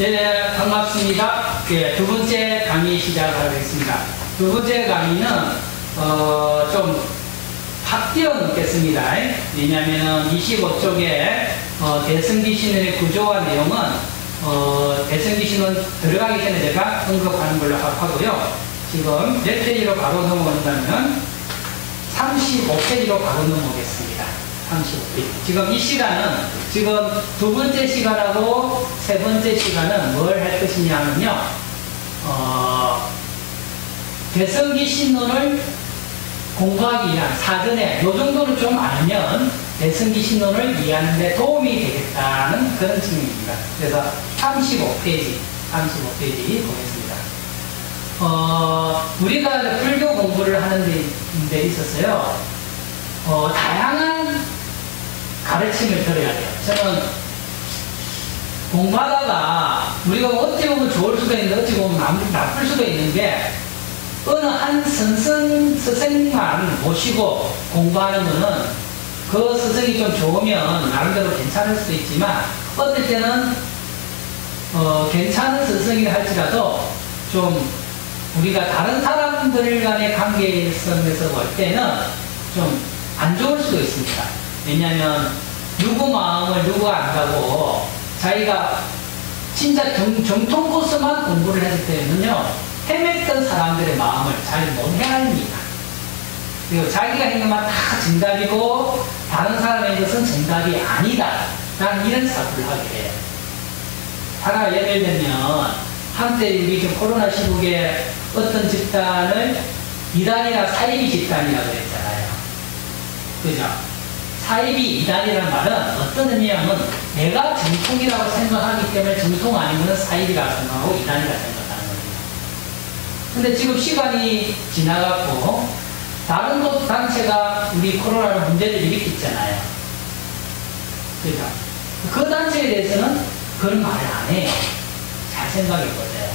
네, 반갑습니다. 예, 두 번째 강의 시작하겠습니다. 두 번째 강의는 좀 뛰어넘겠습니다. 왜냐하면 25쪽에 대승기신의 구조와 내용은 대승기신은 들어가기 전에 제가 언급하는 걸로 하고요. 지금 몇 페이지로 바로 넘어간다면 35페이지로 바로 넘어오겠습니다. 35페이지. 지금 이 시간은 지금 두 번째 시간하고 세 번째 시간은 뭘 할 것이냐 하면요. 대승기 신론을 공부하기 위한 사전에 요 정도는 좀 알면 대승기 신론을 이해하는 데 도움이 되겠다는 그런 측면입니다. 그래서 35페이지 보겠습니다. 우리가 불교 공부를 하는 데 있어서요, 다양한 가르침을 들어야 돼요. 저는 공부하다가 우리가 어찌 보면 좋을 수도 있는데 어찌 보면 나쁠 수도 있는 게 어느 한 스승만 모시고 공부하는 거는 그 스승이 좀 좋으면 나름대로 괜찮을 수도 있지만 어떨 때는 괜찮은 스승이라 할지라도 좀 우리가 다른 사람들 간의 관계성에서 볼 때는 좀 안 좋을 수도 있습니다. 왜냐하면 누구 마음을 누가 안다고 자기가 진짜 정통 코스만 공부를 했을 때는요, 헤맸던 사람들의 마음을 잘 못 헤아립니다. 그리고 자기가 한 것만 다 정답이고 다른 사람의 것은 정답이 아니다 라는 이런 사고를 하게 돼요. 하나 예를 들면 한때 우리 좀 코로나 시국에 어떤 집단을 이단이나 사이비 집단이라고 그랬잖아요. 그죠? 사이비 이단이라는 말은 어떤 의미냐면 내가 정통이라고 생각하기 때문에 정통 아니면 사이비라고 생각하고 이단이라고 생각하는 겁니다. 근데 지금 시간이 지나갔고 다른 단체가 우리 코로나로 문제를 일으켰잖아요. 그죠? 그 단체에 대해서는 그런 말을 안 해요. 잘 생각해보세요.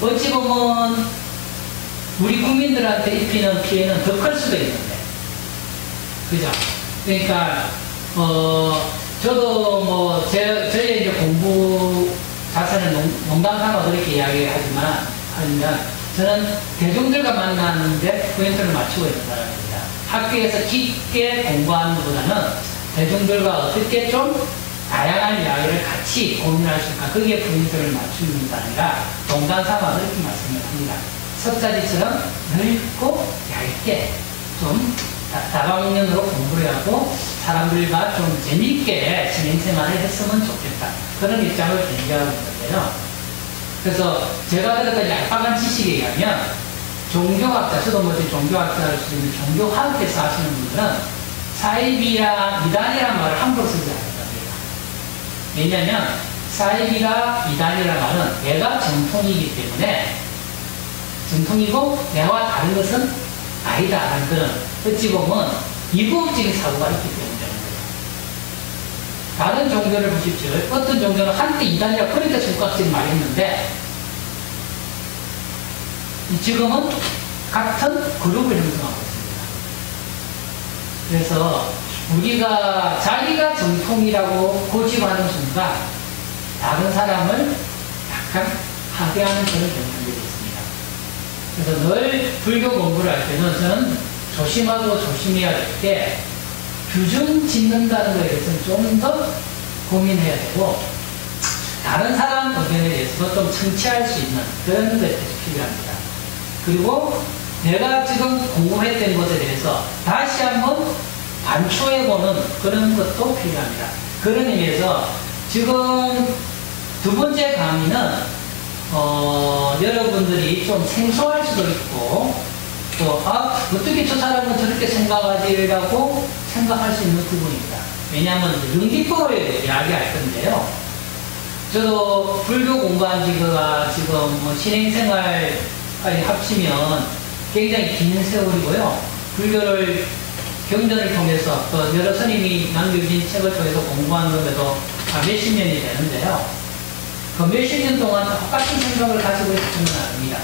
어찌 보면 우리 국민들한테 입히는 피해는 더 클 수도 있는데, 그죠? 그러니까 저도 뭐 저의 이제 공부 자세는 농담삼아 그렇게 이야기하지만 저는 대중들과 만나는데 포인트를 맞추고 있는 사람입니다. 학교에서 깊게 공부하는 것보다는 대중들과 어떻게 좀 다양한 이야기를 같이 고민할 수 있을까, 거기에 포인트를 맞추는 게 아니라 농담삼아 그렇게 말씀을 합니다. 석자지처럼 넓고 얇게 좀 다방면으로 공부를 하고 사람들과 좀 재미있게 진행생활을 했으면 좋겠다, 그런 입장을 견지하고 있는데요. 그래서 제가 들었던 약박한 지식에 의하면 종교학자, 저도 뭐 종교학자를 쓰는 종교학에서 하시는 분들은 사이비라 이단이라는 말을 함부로 쓰지 않는 겁니다. 왜냐하면 사이비라 이단이라는 말은 내가 정통이기 때문에 정통이고 내와 다른 것은 아니다라는 그런, 어찌 보면 이부적인 사고가 있기 때문이라는 거예요. 다른 종교를 보십시오. 어떤 종교는 한때 이단이라고 그렇게 속각지를 많이 했는데 지금은 같은 그룹을 형성하고 있습니다. 그래서 우리가 자기가 정통이라고 고집하는 순간 다른 사람을 약간 하대하는 그런 경향들이 있습니다. 그래서 늘 불교 공부를 할 때는 저는 조심하고 조심해야 될 게 규정 짓는다는 것에 대해서는 좀 더 고민해야 되고 다른 사람 의견에 대해서도 좀 청취할 수 있는 그런 것이 필요합니다. 그리고 내가 지금 공부했던 것에 대해서 다시 한번 반추해보는 그런 것도 필요합니다. 그런 의미에서 지금 두 번째 강의는 여러분들이 좀 생소할 수도 있고 또 어떻게 저 사람은 저렇게 생각하지라고 생각할 수 있는 부분입니다. 왜냐하면 연기법을 이야기할 건데요. 저도 불교 공부한 지가 지금 뭐 신행생활까지 합치면 굉장히 긴 세월이고요. 불교를 경전을 통해서 또 여러 스님이 남겨진 책을 통해서 공부한 것에도 몇십 년이 되는데요. 그 몇십 년 동안 똑같은 생각을 가지고 있지는 않습니다.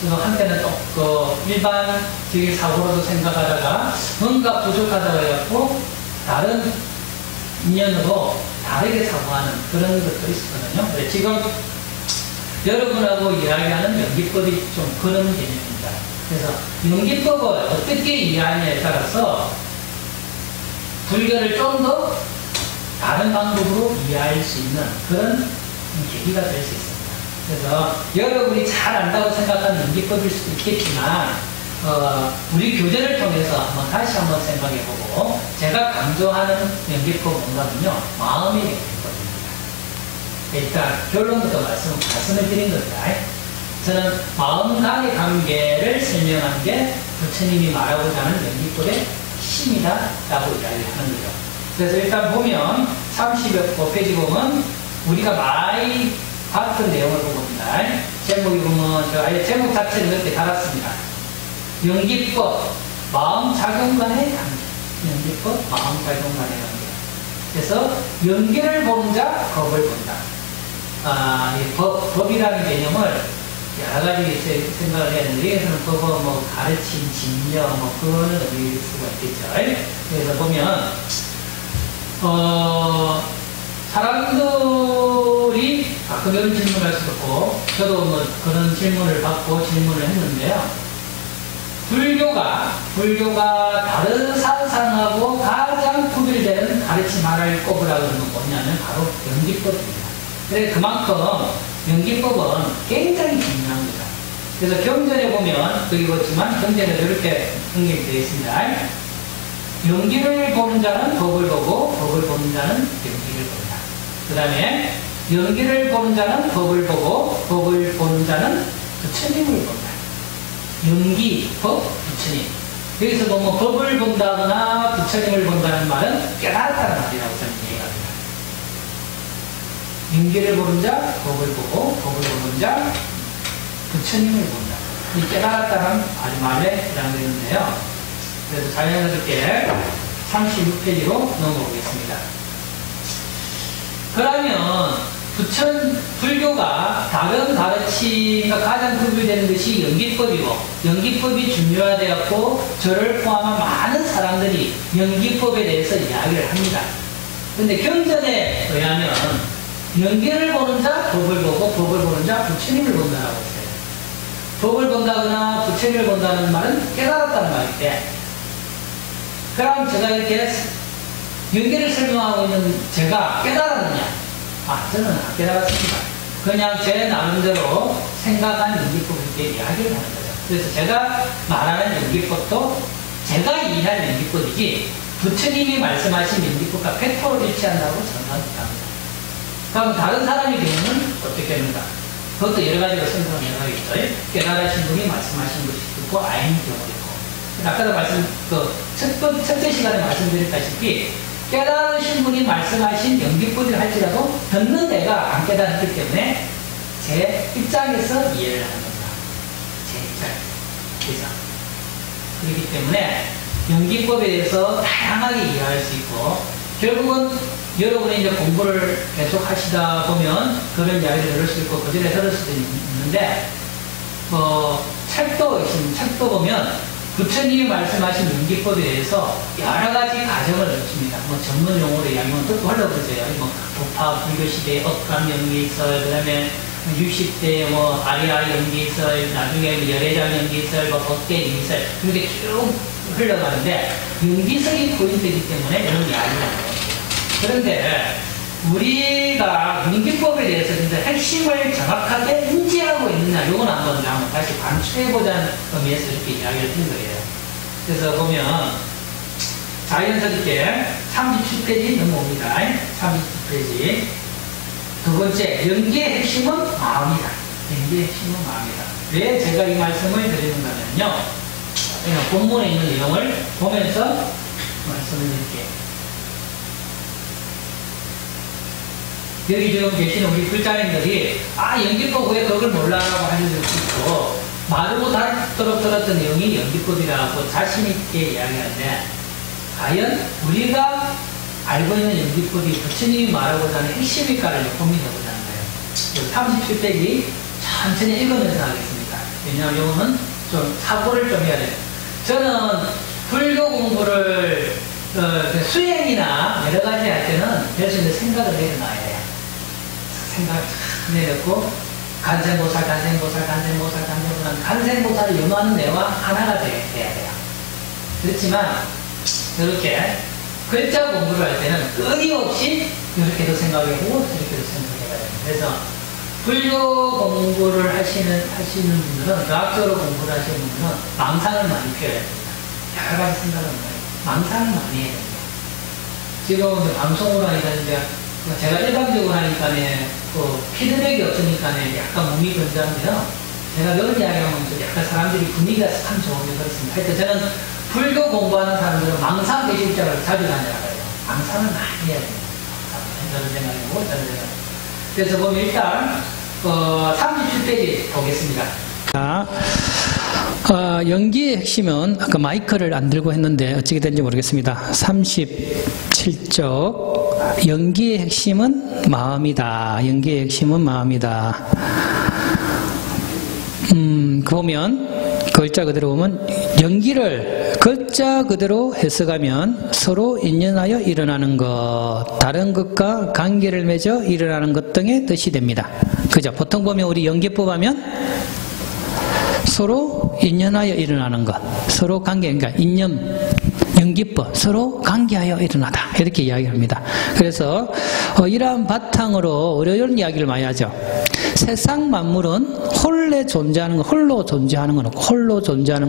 저도 한때는 또 일반적인 사고로도 생각하다가 뭔가 부족하다고 해갖고 다른 인연으로 다르게 사고하는 그런 것들이 있거든요. 네, 지금 여러분하고 이야기하는 연기법이 좀 그런 개념입니다. 그래서 연기법을 어떻게 이해하느냐에 따라서 불교를 좀 더 다른 방법으로 이해할 수 있는 그런 계기가 될 수 있습니다. 그래서 여러분이 잘 안다고 생각하는 연기법일 수도 있겠지만 우리 교재를 통해서 다시 한번 생각해보고 제가 강조하는 연기법 뭔가는요, 마음의 연기법입니다. 일단 결론부터 말씀을 드린 겁니다. 저는 마음 간의 관계를 설명한 게 부처님이 말하고자 하는 연기법의 핵심이다 라고 이야기를 하는 거죠. 그래서 일단 보면 35페이지 보면 우리가 많이 봤던 내용을 보고입니다. 제목이 보면 저 아예 제목 자체를 이렇게 달았습니다. 연기법, 마음작용 간의 관계. 연기법, 마음작용 간의 관계. 그래서 연기를 보는 자, 법을 본다. 이 법이라는 개념을 여러 가지 생각을 해야 되는데, 여기서는 법은 뭐 가르침, 진여, 뭐 그거는 의미일 수가 있겠죠. 그래서 보면, 사람들이 가끔 이런 질문을 할 수도 있고, 저도 뭐 그런 질문을 받고 질문을 했는데요. 불교가 다른 사상하고 가장 구별되는 가르침 하나를 꼽으라고 하는 건 뭐냐면 바로 연기법입니다. 그래서 그만큼 연기법은 굉장히 중요합니다. 그래서 경전에 보면, 여기 보지만 경전에 이렇게 등록이 되어 있습니다. 연기를 보는 자는 법을 보고, 법을 보는 자는 연기를 본다. 그 다음에 연기를 보는 자는 법을 보고, 법을 보는 자는 부처님을 본다. 연기, 법, 부처님. 여기서 보면 법을 본다거나 부처님을 본다는 말은 깨달았다는 말이라고 저는 얘기합니다. 연기를 보는 자, 법을 보고, 법을 보는 자, 부처님을 본다. 이 깨달았다는 말에 해당되는데요. 그래서 자연스럽게 36페이지로 넘어오겠습니다. 그러면 불교가 다른 가르침과 가장 구별되는 것이 연기법이고, 연기법이 중요하되었고, 저를 포함한 많은 사람들이 연기법에 대해서 이야기를 합니다. 그런데 경전에 의하면 연기를 보는 자, 법을 보고, 법을 보는 자, 부처님을 본다라고 했어요. 법을 본다거나 부처님을 본다는 말은 깨달았다는 말인데, 그럼 제가 이렇게 연기를 설명하고 있는 제가 깨달았느냐? 저는 안 깨달았습니다. 그냥 제 나름대로 생각한 연기법을 이렇게 이야기를 하는 거죠. 그래서 제가 말하는 연기법도 제가 이해한 연기법이지 부처님이 말씀하신 연기법과 100% 일치한다고 저는 못합니다. 그럼 다른 사람의 경우는 어떻게 하는가? 그것도 여러 가지로 생각을 해야겠죠. 깨달으신 분이 말씀하신 것이 있고 아닌 경우도 있고. 아까도 첫째 시간에 말씀드렸다시피 깨달으신 분이 말씀하신 연기법이라 할지라도 듣는 내가 안 깨달았기 때문에 제 입장에서 이해를 하는 겁니다. 제 입장에서. 그렇기 때문에 연기법에 대해서 다양하게 이해할 수 있고, 결국은 여러분이 이제 공부를 계속 하시다 보면 그런 이야기를 들을 수 있고, 그전에 들을 수도 있는데, 책도 보면 부처님이 말씀하신 연기법에 대해서 여러 가지 가정을 넣습니다. 전문 용어로 이야기하면 듣고 하려고 그러세요. 도파 불교시대에 억감 연기설, 그 다음에 60대 아리아 연기설, 나중에 열애장 연기설, 법계 연기설, 이렇게 쭉 흘러가는데, 연기설이 포인트이기 때문에 이런 이야기를 하는 겁니다. 그런데 우리가 연기법에 대해서 진짜 핵심을 정확하게 인지하고 있느냐, 이건 한번 다시 관찰해보자는 의미에서 이렇게 이야기를 드린 거예요. 그래서 보면 자연스럽게 37페이지 넘어옵니다. 37페이지. 두 번째, 연기의 핵심은 마음이다. 연기의 핵심은 마음이다. 왜 제가 이 말씀을 드리는가면요, 그냥 본문에 있는 내용을 보면서 말씀을 드릴게요. 여기 지금 계시는 우리 불자님들이 연기법 왜 그걸 몰라라고 하는 적도 있고, 마르고 닳도록 들었던 내용이 연기법이라고 자신있게 이야기하는데, 과연 우리가 알고 있는 연기법이 부처님이 말하고자 하는 핵심일까를 고민해보자는 거예요. 37페이지 천천히 읽으면서 하겠습니다. 왜냐하면 이거는 좀 사고를 좀 해야 돼요. 저는 불교 공부를 수행이나 여러 가지 할 때는 별수의 생각을 내려놔야 돼요. 생각을 내렸고, 간생보살, 간생보살을 연호하는 내와 하나가 돼야 돼요. 그렇지만, 이렇게 글자 공부를 할 때는 끊임없이 이렇게도 생각해보고, 저렇게도 생각해봐야 돼요. 그래서, 불교 공부를 하시는 분들은, 과학적으로 공부를 하시는 분들은 망상을 많이 표현해야 됩니다. 여러 가지 생각을 망상을 많이 해야 됩니다. 지금 방송으로 하니까 제가 일방적으로 하니까 피드백이 없으니까 약간 몸이 건조한데요. 제가 이런 이야기하면 약간 사람들이 분위기가 참 좋은데 그렇습니다. 하여튼 저는 불교 공부하는 사람들은 망상 배실자를 자주 다니라고 해요. 망상을 많이 해야 됩니다. 저는 생각이고, 저는 생각. 그래서 보면 일단 37페이지 보겠습니다. 자, 연기의 핵심은 아까 마이크를 안 들고 했는데 어떻게 된지 모르겠습니다. 37쪽 연기의 핵심은 마음이다. 연기의 핵심은 마음이다. 보면 글자 그대로 보면 연기를 글자 그대로 해석하면 서로 인연하여 일어나는 것, 다른 것과 관계를 맺어 일어나는 것 등의 뜻이 됩니다. 그죠? 보통 보면 우리 연기법 하면 서로 인연하여 일어나는 것, 서로 관계, 그러니까 인연, 연기법, 서로 관계하여 일어나다 이렇게 이야기합니다. 그래서 이러한 바탕으로 이런 이야기를 많이 하죠. 세상 만물은 홀로 존재하는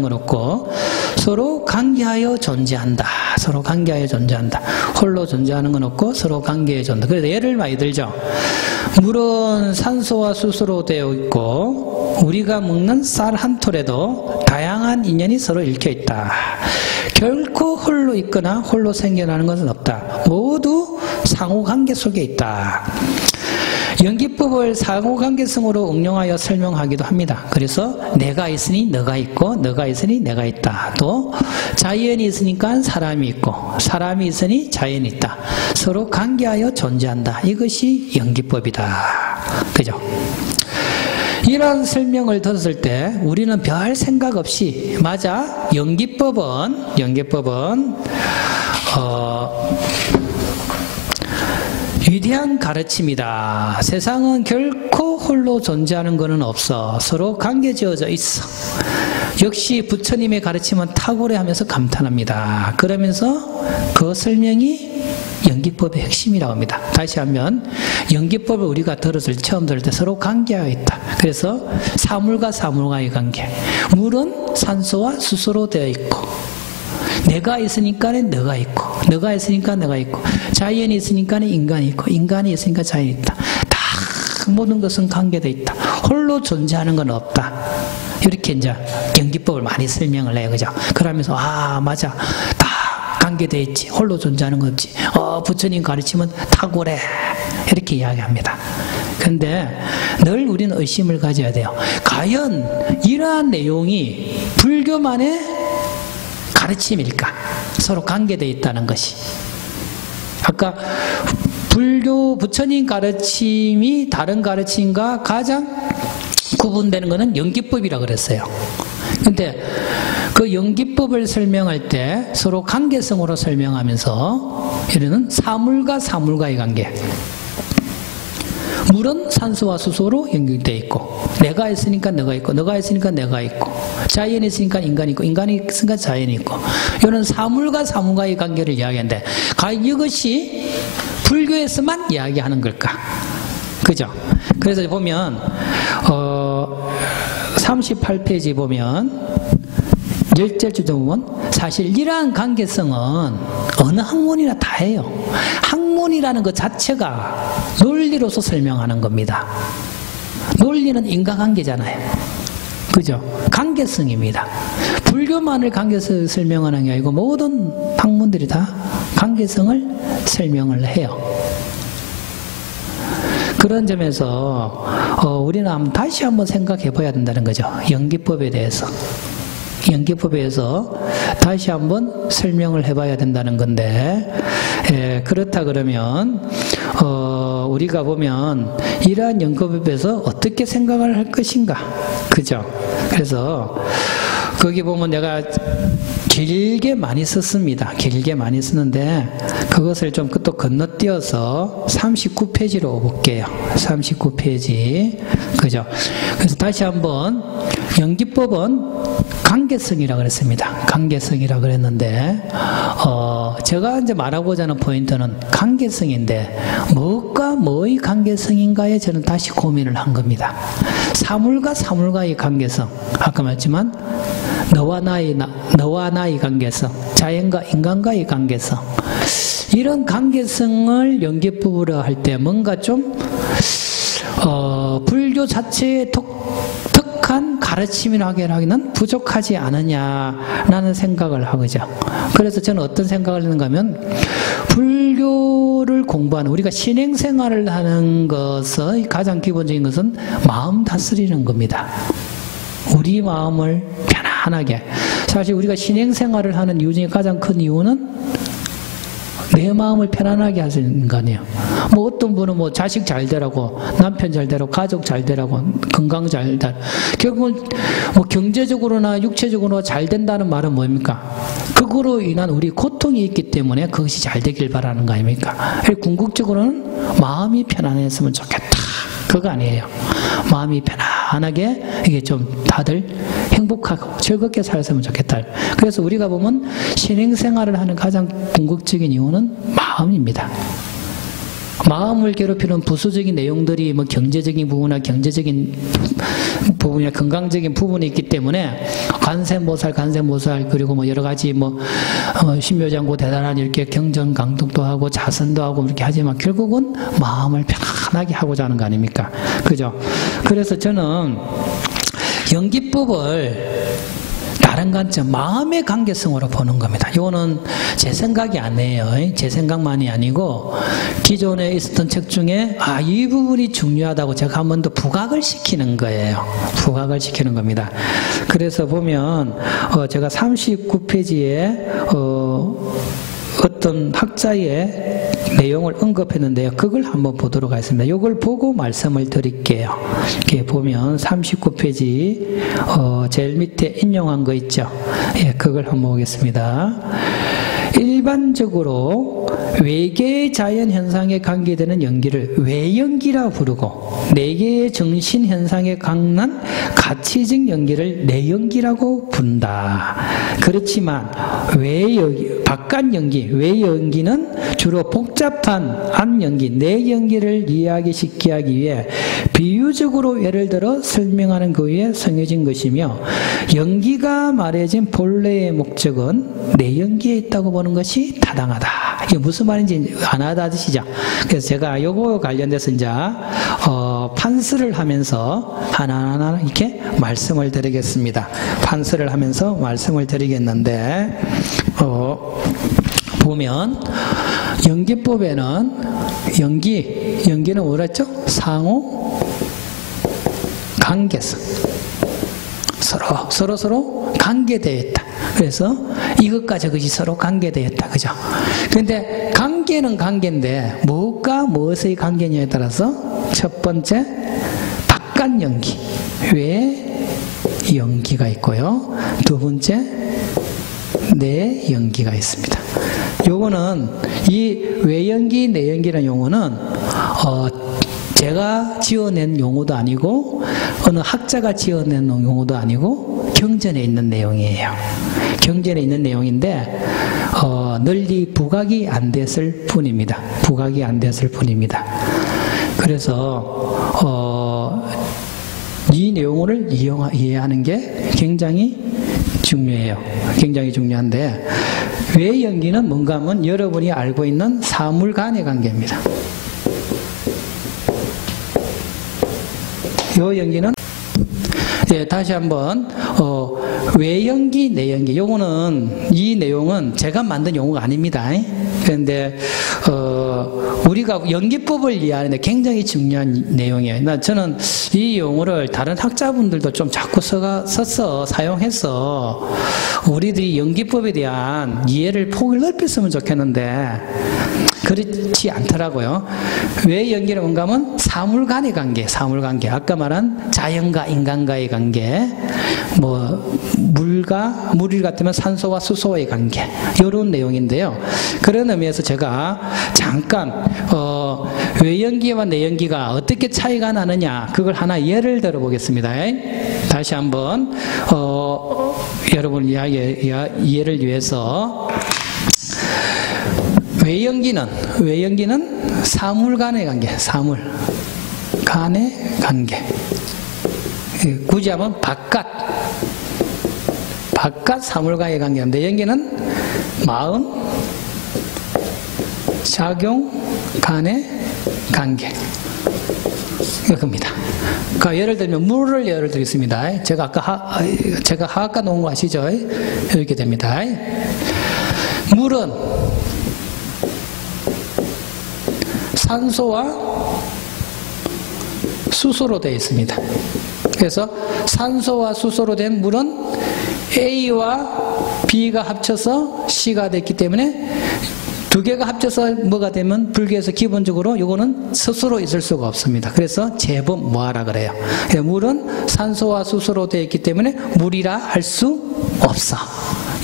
건 없고 서로 관계하여 존재한다. 서로 관계하여 존재한다. 홀로 존재하는 건 없고 서로 관계하여 존재한다. 그래서 예를 많이 들죠. 물은 산소와 수소로 되어 있고 우리가 먹는 쌀 한 톨에도 다양한 인연이 서로 얽혀 있다. 결코 홀로 있거나 홀로 생겨나는 것은 없다. 모두 상호관계 속에 있다. 연기법을 상호관계성으로 응용하여 설명하기도 합니다. 그래서 내가 있으니 너가 있고 너가 있으니 내가 있다. 또 자연이 있으니까 사람이 있고 사람이 있으니 자연이 있다. 서로 관계하여 존재한다. 이것이 연기법이다. 그죠? 이런 설명을 들었을 때 우리는 별 생각 없이 맞아 연기법은 위대한 가르침이다. 세상은 결코 홀로 존재하는 것은 없어. 서로 관계 지어져 있어. 역시 부처님의 가르침은 탁월해 하면서 감탄합니다. 그러면서 그 설명이 연기법의 핵심이라고 합니다. 다시 하면 연기법을 우리가 처음 들을 때 서로 관계하여 있다. 그래서 사물과 사물과의 관계. 물은 산소와 수소로 되어 있고 내가 있으니까 너가 있고 너가 있으니까 내가 있고 자연이 있으니까 인간이 있고 인간이 있으니까 자연이 있다. 다 모든 것은 관계되어 있다. 홀로 존재하는 건 없다. 이렇게 이제 연기법을 많이 설명을 해요. 그죠? 그러면서 맞아. 다 관계되어 있지. 홀로 존재하는 건 없지. 부처님 가르침은 탁월해. 이렇게 이야기합니다. 그런데 늘 우리는 의심을 가져야 돼요. 과연 이러한 내용이 불교만의 가르침일까? 서로 관계되어 있다는 것이. 아까 부처님 가르침이 다른 가르침과 가장 구분되는 것은 연기법이라고 그랬어요. 근데 그 연기법을 설명할 때 서로 관계성으로 설명하면서 이르는 사물과 사물과의 관계. 물은 산소와 수소로 연결되어 있고 내가 있으니까 너가 있고 너가 있으니까 내가 있고 자연이 있으니까 인간이 있고 인간이 있으니까 자연이 있고 이런 사물과 사물과의 관계를 이야기하는데 과연 이것이 불교에서만 이야기하는 걸까? 그죠? 그래서 보면 38페이지 보면 열절주도 보면 사실 이러한 관계성은 어느 학문이나 다 해요. 학문이라는 것 자체가 논리로서 설명하는 겁니다. 논리는 인과관계잖아요. 그죠? 관계성입니다. 불교만을 관계성을 설명하는 게 아니고 모든 학문들이 다 관계성을 설명을 해요. 그런 점에서 우리는 다시 한번 생각해 봐야 된다는 거죠. 연기법에 대해서. 연기법에서 다시 한번 설명을 해봐야 된다는 건데 그렇다 그러면 우리가 보면 이러한 연기법에서 어떻게 생각을 할 것인가, 그죠? 그래서 거기 보면 내가 길게 많이 썼습니다. 길게 많이 썼는데 그것을 좀 또 건너뛰어서 39페이지로 볼게요. 39페이지. 그죠? 그래서 다시 한번 연기법은 관계성이라고 그랬습니다. 관계성이라고 그랬는데 제가 이제 말하고자 하는 포인트는 관계성인데 무엇과 뭐의 관계성인가에 저는 다시 고민을 한 겁니다. 사물과 사물과의 관계성, 아까 말했지만 너와 나의 관계성, 자연과 인간과의 관계성, 이런 관계성을 연기법으로 할 때 뭔가 좀 불교 자체의 독특한 가르침이라 하기에는 부족하지 않느냐라는 생각을 하고죠. 그래서 저는 어떤 생각을 했는가 하면 불교를 공부하는, 우리가 신행생활을 하는 것의 가장 기본적인 것은 마음 다스리는 겁니다. 우리 마음을 편안하게. 사실 우리가 신행생활을 하는 이유 중에 가장 큰 이유는 내 마음을 편안하게 하시는 거 아니에요. 뭐 어떤 분은 뭐 자식 잘 되라고, 남편 잘 되라고, 가족 잘 되라고, 건강 잘 되라고. 결국은 뭐 경제적으로나 육체적으로 잘 된다는 말은 뭡니까? 그거로 인한 우리 고통이 있기 때문에 그것이 잘 되길 바라는 거 아닙니까? 궁극적으로는 마음이 편안했으면 좋겠다. 그거 아니에요. 마음이 편안하게 이게 좀 다들 행복하고 즐겁게 살았으면 좋겠다. 그래서 우리가 보면 신행생활을 하는 가장 궁극적인 이유는 마음입니다. 마음을 괴롭히는 부수적인 내용들이 뭐 경제적인 부분이나 경제적인 부분이나 건강적인 부분이 있기 때문에 관세모살 그리고 뭐 여러 가지 뭐 신묘장구 대단한 이렇게 경전 강독도 하고 자선도 하고 이렇게 하지만 결국은 마음을 편안하게 하고자 하는 거 아닙니까? 그죠? 그래서 저는 연기법을 다른 관점, 마음의 관계성으로 보는 겁니다. 이거는 제 생각이 아니에요. 제 생각만이 아니고 기존에 있었던 책 중에 이 부분이 중요하다고 제가 한 번 더 부각을 시키는 거예요. 부각을 시키는 겁니다. 그래서 보면 제가 39페이지에 어떤 학자의 내용을 언급했는데요. 그걸 한번 보도록 하겠습니다. 이걸 보고 말씀을 드릴게요. 이렇게 보면 39페이지 제일 밑에 인용한 거 있죠. 예, 그걸 한번 보겠습니다. 일반적으로 외계의 자연 현상에 관계되는 연기를 외연기라 부르고 네 개의 정신 현상에 관한 가치적 연기를 내연기라고 부른다. 그렇지만 바깥 연기, 외연기는 주로 복잡한 안연기, 내연기를 이해하기 쉽게 하기 위해 비유적으로 예를 들어 설명하는 것에 정해진 것이며 연기가 말해진 본래의 목적은 내연기에 있다고 보는 것이 타당하다. 이게 무슨 말인지 안 하시죠? 그래서 제가 요거 관련돼서 이제 판스를 하면서 하나하나 이렇게 말씀을 드리겠습니다. 판스를 하면서 말씀을 드리겠는데 보면 연기법에는 연기는 뭐랬죠? 상호 관계성. 서로 관계되어 있다. 그래서 이것과 저것이 서로 관계되어 있다. 그죠? 그런데 관계는 관계인데 무엇과 무엇의 관계냐에 따라서 첫 번째 바깥 연기, 외 연기가 있고요. 두 번째 내 연기가 있습니다. 요거는 이 외연기, 내연기라는 용어는 제가 지어낸 용어도 아니고 어느 학자가 지어낸 용어도 아니고 경전에 있는 내용이에요. 경전에 있는 내용인데 널리 부각이 안 됐을 뿐입니다. 부각이 안 됐을 뿐입니다. 그래서 이 내용을 이해하는 게 굉장히 중요해요. 굉장히 중요한데 외연기는 뭔가 하면 여러분이 알고 있는 사물 간의 관계입니다. 요 연기는 다시 한번 외연기, 내연기. 요거는 이 내용은 제가 만든 용어가 아닙니다. 그런데 우리가 연기법을 이해하는데 굉장히 중요한 내용이에요. 저는 이 용어를 다른 학자분들도 좀 자꾸 써서 사용해서 우리들이 연기법에 대한 이해를 폭을 넓혔으면 좋겠는데 그렇지 않더라고요. 왜 연기는 뭔가 하면 사물 간의 관계, 사물 관계. 아까 말한 자연과 인간과의 관계, 뭐 물이 같으면 산소와 수소의 관계, 이런 내용인데요. 그런 의미에서 제가 잠깐 외연기와 내연기가 어떻게 차이가 나느냐, 그걸 하나 예를 들어 보겠습니다. 다시 한번 여러분 이해를 위해서, 외연기는 사물 간의 관계, 사물 간의 관계. 굳이 하면 바깥 사물 간의 관계입니다. 내연기는 마음, 작용 간의 관계, 이겁니다. 그러니까 예를 들면 물을 예를 들겠습니다. 제가 화학과 놓은 거 아시죠? 이렇게 됩니다. 물은 산소와 수소로 되어 있습니다. 그래서 산소와 수소로 된 물은 A와 B가 합쳐서 C가 됐기 때문에 두 개가 합쳐서 뭐가 되면 불교에서 기본적으로 이거는 스스로 있을 수가 없습니다. 그래서 제법 무하라 그래요. 물은 산소와 수소로 되어 있기 때문에 물이라 할 수 없어.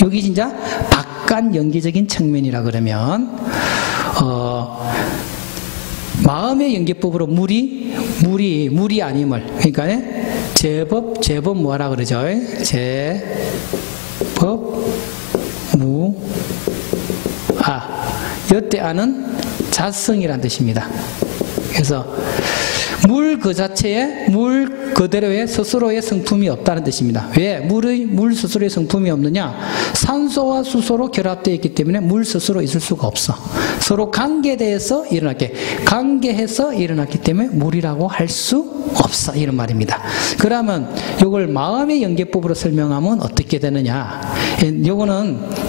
여기 진짜 바깥 연기적인 측면이라 그러면 마음의 연기법으로 물이 아님을, 그러니까 제법 무하라 그러죠. 제법 무아. 여태 아는 자성이란 뜻입니다. 그래서 물 그 자체에 물 그대로의 스스로의 성품이 없다는 뜻입니다. 왜? 물 스스로의 성품이 없느냐? 산소와 수소로 결합되어 있기 때문에 물 스스로 있을 수가 없어. 서로 관계돼서 관계해서 일어났기 때문에 물이라고 할 수 없어. 이런 말입니다. 그러면 이걸 마음의 연계법으로 설명하면 어떻게 되느냐?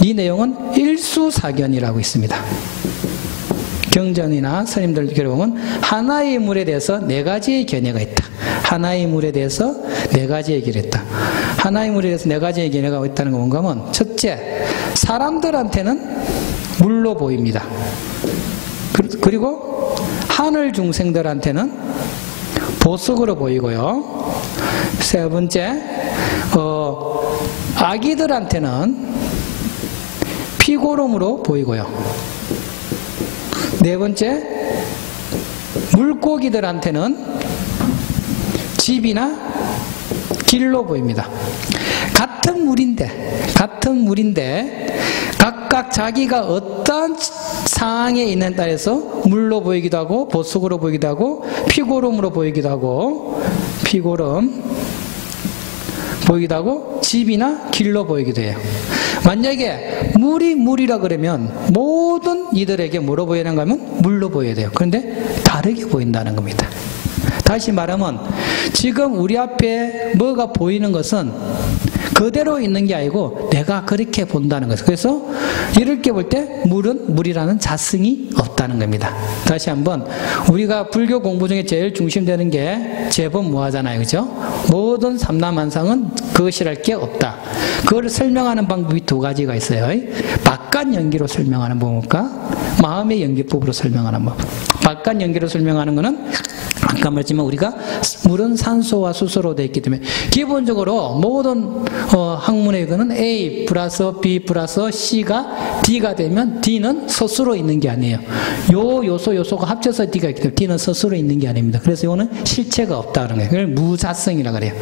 이 내용은 일수사견이라고 있습니다. 경전이나 스님들 보면 하나의 물에 대해서 네 가지의 견해가 있다. 하나의 물에 대해서 네 가지의 견해가 있다. 하나의 물에 대해서 네 가지의 견해가 있다는 건 뭔가 하면, 첫째, 사람들한테는 물로 보입니다. 그리고 하늘 중생들한테는 보석으로 보이고요. 세 번째, 아기들한테는 피고름으로 보이고요. 네 번째, 물고기들한테는 집이나 길로 보입니다. 같은 물인데 각각 자기가 어떤 상황에 있는 따라서 물로 보이기도 하고 보석으로 보이기도 하고 피고름으로 보이기도 하고 집이나 길로 보이기도 해요. 만약에 물이라 그러면 모든 이들에게 뭐로 보이는가 하면 물로 보여야 돼요. 그런데 다르게 보인다는 겁니다. 다시 말하면 지금 우리 앞에 뭐가 보이는 것은 그대로 있는 게 아니고 내가 그렇게 본다는 거죠. 그래서 이렇게 볼 때 물은 물이라는 자성이 없다는 겁니다. 다시 한번, 우리가 불교 공부 중에 제일 중심되는 게 제법무하잖아요. 그죠? 모든 삼라만상은 그것이랄 게 없다. 그걸 설명하는 방법이 두 가지가 있어요. 바깥 연기로 설명하는 방법과 마음의 연기법으로 설명하는 방법. 바깥 연기로 설명하는 것은 아까 말했지만 우리가 물은 산소와 수소로 되어 있기 때문에 기본적으로 모든 학문의 거는 A 플러스 B 플러스 C가 D가 되면 D는 스스로 있는 게 아니에요. 요소가 합쳐서 D가 있기 때문에 D는 스스로 있는 게 아닙니다. 그래서 이거는 실체가 없다 그런 거예요. 그걸 무자성이라 그래요.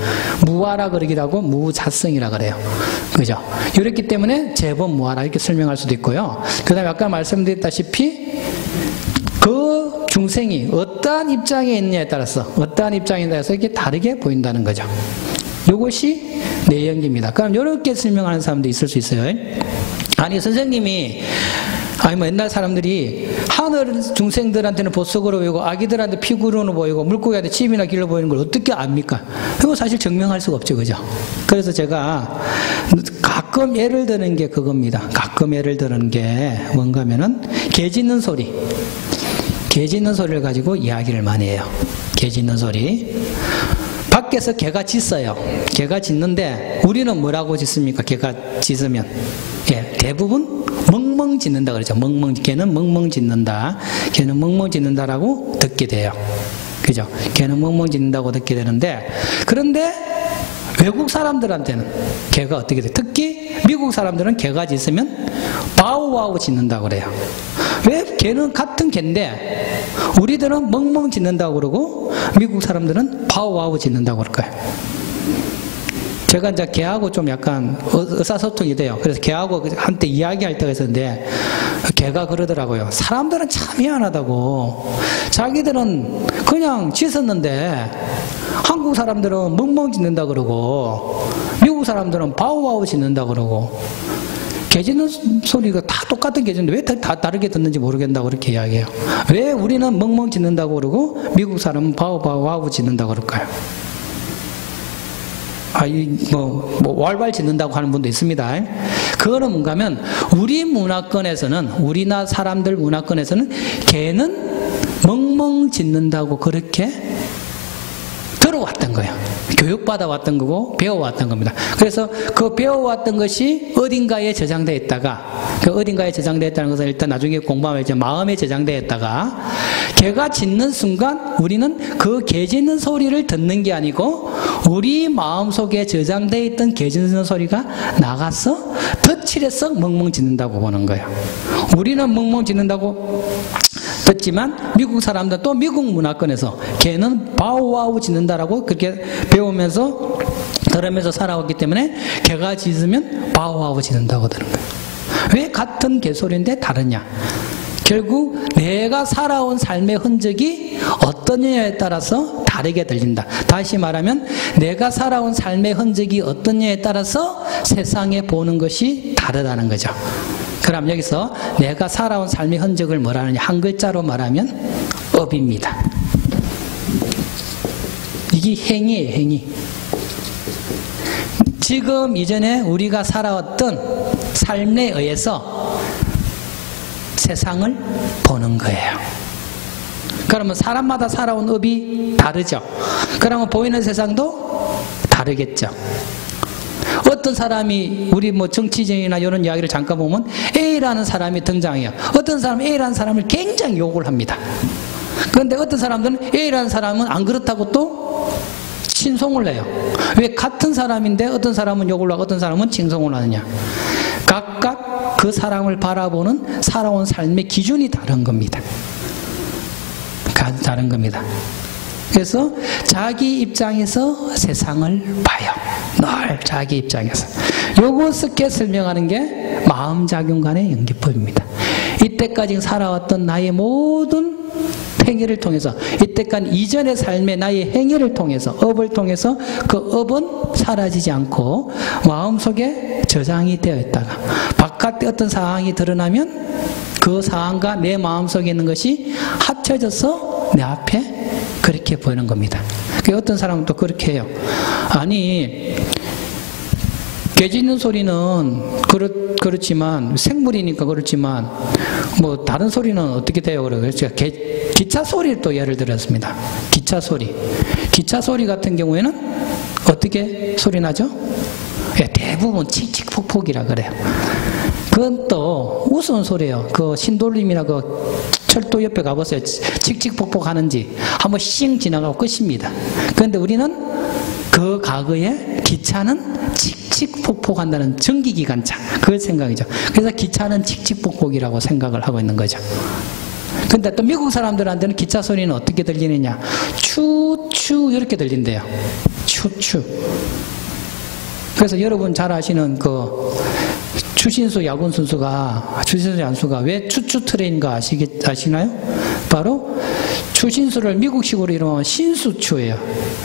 무아라 그러기도 하고 무자성이라 그래요. 그죠? 이렇기 때문에 제법 무아라 이렇게 설명할 수도 있고요. 그 다음에 아까 말씀드렸다시피 그 중생이 어떠한 입장에 있느냐에 따라서 이렇게 다르게 보인다는 거죠. 이것이 내연기입니다. 그럼 이렇게 설명하는 사람도 있을 수 있어요. 아니 선생님이 옛날 사람들이 하늘 중생들한테는 보석으로 보이고 아기들한테 피구로 보이고 물고기한테 집이나 길로 보이는 걸 어떻게 압니까? 이거 사실 증명할 수가 없죠. 그죠? 그래서 제가 가끔 예를 드는 게 그겁니다. 가끔 예를 드는 게 뭔가 하면은 개 짖는 소리를 가지고 이야기를 많이 해요. 개 짖는 소리. 밖에서 개가 짖어요. 개가 짖는데 우리는 뭐라고 짖습니까? 개가 짖으면 대부분 멍멍 짖는다 그러죠. 개는 멍멍 짖는다. 개는 멍멍 짖는다라고 듣게 돼요. 그죠? 개는 멍멍 짖는다고 듣게 되는데, 그런데 외국 사람들한테는 개가 어떻게 돼? 특히 미국 사람들은 개가 짖으면 바우와우 짖는다고 그래요. 왜? 개는 같은 개인데 우리들은 멍멍 짖는다고 그러고 미국 사람들은 바우와우 짖는다고 그럴 거예요. 제가 이제 개하고 좀 약간 의사소통이 돼요. 그래서 개하고 한때 이야기할 때가 있었는데 개가 그러더라고요. 사람들은 참 희한하다고. 자기들은 그냥 짖었는데 한국 사람들은 멍멍 짖는다 그러고 미국 사람들은 바우와우 짖는다 그러고 개 짖는 소리가 다 똑같은 개 짖는데 왜 다 다르게 듣는지 모르겠다고 그렇게 이야기해요. 왜 우리는 멍멍 짖는다고 그러고 미국 사람은 바우바우 짖는다고 그럴까요? 왈왈 짖는다고 하는 분도 있습니다. 그거는 뭔가 하면 우리 문화권에서는 우리나라 사람들 문화권에서는 개는 멍멍 짖는다고 그렇게 들어왔던 거예요. 교육받아 왔던 거고 배워왔던 겁니다. 그래서 그 배워왔던 것이 어딘가에 저장되어 있다가 그 어딘가에 저장되어 있다는 것은 일단 나중에 공부하면 이제 마음에 저장되어 있다가 개가 짖는 순간 우리는 그 개 짖는 소리를 듣는 게 아니고 우리 마음속에 저장되어 있던 개 짖는 소리가 나가서 덧칠해서 멍멍 짖는다고 보는 거예요. 우리는 멍멍 짖는다고 듣지만 미국 사람들 또 미국 문화권에서 개는 바우와우 짖는다라고 그렇게 배우면서 들으면서 살아왔기 때문에 개가 짖으면 바우와우 짖는다고 들은 거예요. 왜 같은 개소리인데 다르냐? 결국 내가 살아온 삶의 흔적이 어떠냐에 따라서 다르게 들린다. 다시 말하면 내가 살아온 삶의 흔적이 어떠냐에 따라서 세상에 보는 것이 다르다는 거죠. 그럼 여기서 내가 살아온 삶의 흔적을 뭐라 하느냐? 한 글자로 말하면 업입니다. 이게 행위예요, 행위. 지금 이전에 우리가 살아왔던 삶에 의해서 세상을 보는 거예요. 그러면 사람마다 살아온 업이 다르죠. 그러면 보이는 세상도 다르겠죠. 어떤 사람이 우리 정치적이나 이런 이야기를 잠깐 보면 A라는 사람이 등장해요. 어떤 사람은 A라는 사람을 굉장히 욕을 합니다. 그런데 어떤 사람들은 A라는 사람은 안 그렇다고 또 칭송을 해요. 왜? 같은 사람인데 어떤 사람은 욕을 하고 어떤 사람은 칭송을 하느냐? 각각 그 사람을 바라보는 살아온 삶의 기준이 다른 겁니다. 다른 겁니다. 그래서 자기 입장에서 세상을 봐요. 늘 자기 입장에서. 요거 쉽게 설명하는 게 마음작용 간의 연기법입니다. 이때까지 살아왔던 나의 모든 행위를 통해서 이때까지 이전의 삶의 나의 행위를 통해서 업을 통해서 그 업은 사라지지 않고 마음속에 저장이 되어 있다가 바깥에 어떤 상황이 드러나면 그 상황과 내 마음속에 있는 것이 합쳐져서 내 앞에 그렇게 보이는 겁니다. 어떤 사람은 또 그렇게 해요. 아니 개 짖는 소리는 그렇지만 생물이니까 그렇지만 뭐 다른 소리는 어떻게 돼요? 그래서 기차 소리를 또 예를 들었습니다. 기차 소리 같은 경우에는 어떻게 소리 나죠? 예, 대부분 칙칙폭폭이라 그래요. 그건 또 우스운 소리예요. 그 신도림이나 그 철도 옆에 가보세요. 칙칙폭폭 하는지 한번 씩 지나가고 끝입니다. 그런데 우리는 그 과거에 기차는 칙칙폭폭한다는 전기기관차 그걸 생각이죠. 그래서 기차는 칙칙폭폭이라고 생각을 하고 있는 거죠. 근데 또 미국 사람들한테는 기차 소리는 어떻게 들리느냐? 추추 이렇게 들린대요. 추추. 그래서 여러분 잘 아시는 그 추신수 야구 선수가 왜 추추 트레인가 아시나요? 바로 추신수를 미국식으로 이름하면 신수추예요.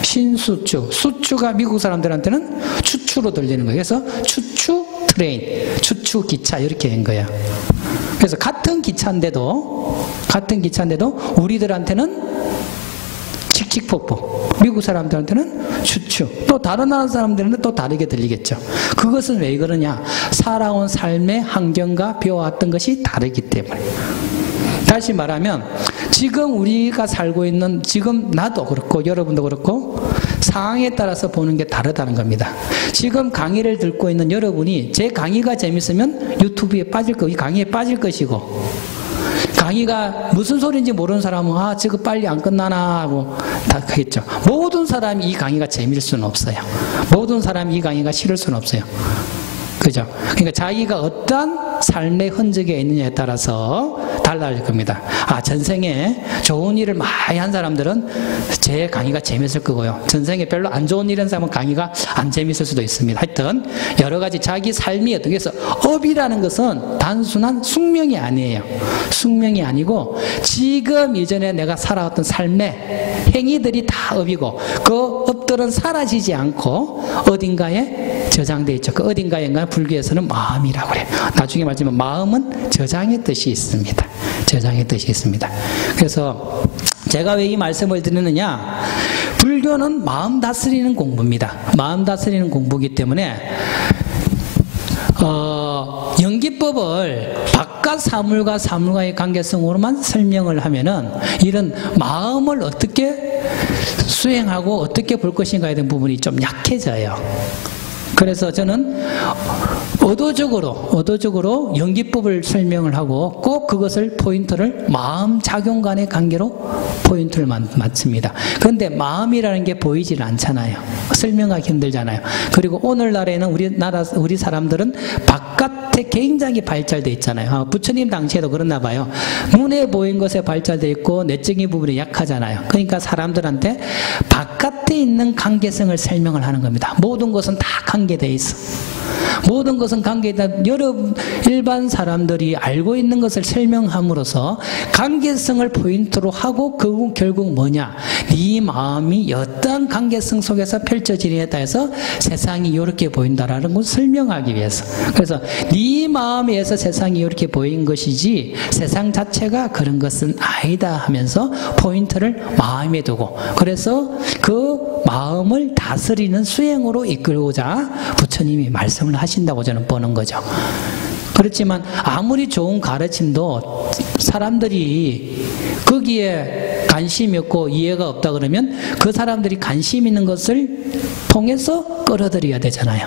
신수추. 수추가 미국 사람들한테는 추추로 들리는 거예요. 그래서 추추 트레인, 추추 기차 이렇게 한 거예요. 그래서 같은 기차인데도 우리들한테는 칙칙폭폭, 미국 사람들한테는 추추, 또 다른 나라 사람들은 또 다르게 들리겠죠. 그것은 왜 그러냐? 살아온 삶의 환경과 배워왔던 것이 다르기 때문에. 다시 말하면 지금 우리가 살고 있는 지금 나도 그렇고 여러분도 그렇고 상황에 따라서 보는 게 다르다는 겁니다. 지금 강의를 듣고 있는 여러분이 제 강의가 재밌으면 유튜브에 빠질 거, 이 강의에 빠질 것이고 강의가 무슨 소리인지 모르는 사람은 아 저거 빨리 안 끝나나 하고 다 하겠죠. 모든 사람이 이 강의가 재미일 수는 없어요. 모든 사람이 이 강의가 싫을 수는 없어요. 그죠? 그러니까 자기가 어떤 삶의 흔적에 있느냐에 따라서 달라질 겁니다. 아, 전생에 좋은 일을 많이 한 사람들은 제 강의가 재밌을 거고요. 전생에 별로 안 좋은 일 한 사람은 강의가 안 재밌을 수도 있습니다. 하여튼 여러 가지 자기 삶이 어떻게 해서 업이라는 것은 단순한 숙명이 아니에요. 숙명이 아니고 지금 이전에 내가 살아왔던 삶의 행위들이 다 업이고 그 업들은 사라지지 않고 어딘가에 저장되어 있죠. 그 어딘가에 불교에서는 마음이라고 그래요. 나중에 말하지만 마음은 저장의 뜻이 있습니다. 저장의 뜻이 있습니다. 그래서 제가 왜 이 말씀을 드리느냐, 불교는 마음 다스리는 공부입니다. 마음 다스리는 공부이기 때문에 연기법을 바깥 사물과 사물과의 관계성으로만 설명을 하면은 이런 마음을 어떻게 수행하고 어떻게 볼 것인가에 대한 부분이 좀 약해져요. 그래서 저는 의도적으로 연기법을 설명을 하고 꼭 그것을 포인트를 마음 작용 간의 관계로 포인트를 맞춥니다. 그런데 마음이라는 게 보이질 않잖아요. 설명하기 힘들잖아요. 그리고 오늘날에는 우리 사람들은 바깥에 굉장히 발달되어 있잖아요. 부처님 당시에도 그랬나 봐요. 눈에 보인 것에 발달되어 있고 내적인 부분이 약하잖아요. 그러니까 사람들한테 바깥에 있는 관계성을 설명을 하는 겁니다. 모든 것은 다 관계되어 있어. 모든 것은 관계다. 여러 일반 사람들이 알고 있는 것을 설명함으로써 관계성을 포인트로 하고 그 결국 뭐냐? 네 마음이 어떤 관계성 속에서 펼쳐지느냐에 따라서 세상이 이렇게 보인다라는 것을 설명하기 위해서. 그래서 네 마음에서 세상이 이렇게 보인 것이지 세상 자체가 그런 것은 아니다 하면서 포인트를 마음에 두고, 그래서 그 마음을 다스리는 수행으로 이끌고자 부처님이 말씀을 하신다고 저는 보는 거죠. 그렇지만 아무리 좋은 가르침도 사람들이 거기에 관심이 없고 이해가 없다 그러면 그 사람들이 관심 있는 것을 통해서 끌어들여야 되잖아요.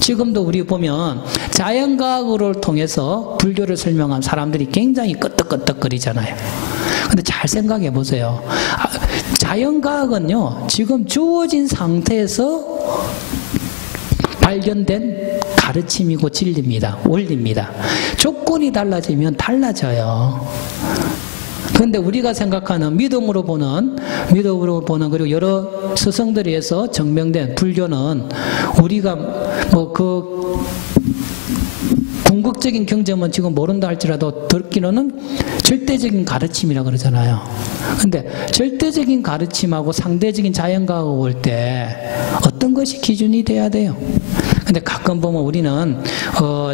지금도 우리 보면 자연과학을 통해서 불교를 설명한 사람들이 굉장히 끄떡끄떡거리잖아요. 근데 잘 생각해 보세요. 자연과학은요, 지금 주어진 상태에서 발견된 가르침이고 진리입니다. 원리입니다. 조건이 달라지면 달라져요. 그런데 우리가 생각하는 믿음으로 보는 그리고 여러 스승들에 의해서 증명된 불교는 우리가 궁극적인 경점은 지금 모른다 할지라도 듣기로는 절대적인 가르침이라 그러잖아요. 근데 절대적인 가르침하고 상대적인 자연과학을 볼 때 어떤 것이 기준이 돼야 돼요? 근데 가끔 보면 우리는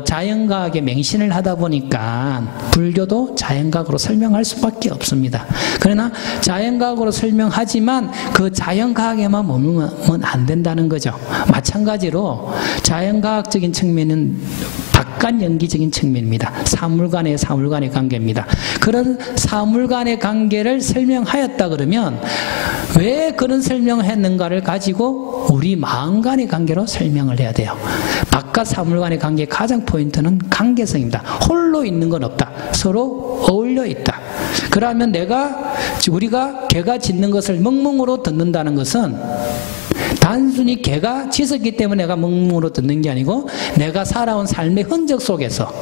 자연과학에 맹신을 하다 보니까 불교도 자연과학으로 설명할 수밖에 없습니다. 그러나 자연과학으로 설명하지만 그 자연과학에만 머물면 안 된다는 거죠. 마찬가지로 자연과학적인 측면은 바깥 연기적인 측면입니다. 사물 간의 관계입니다. 그런 사물 간의 관계를 설명하였다 그러면 왜 그런 설명을 했는가를 가지고 우리 마음 간의 관계로 설명을 해야 돼요. 바깥 사물 간의 관계의 가장 포인트는 관계성입니다. 홀로 있는 건 없다. 서로 어울려 있다. 그러면 우리가 개가 짖는 것을 멍멍으로 듣는다는 것은 단순히 개가 짖었기 때문에 내가 멍멍으로 듣는 게 아니고 내가 살아온 삶의 흔적 속에서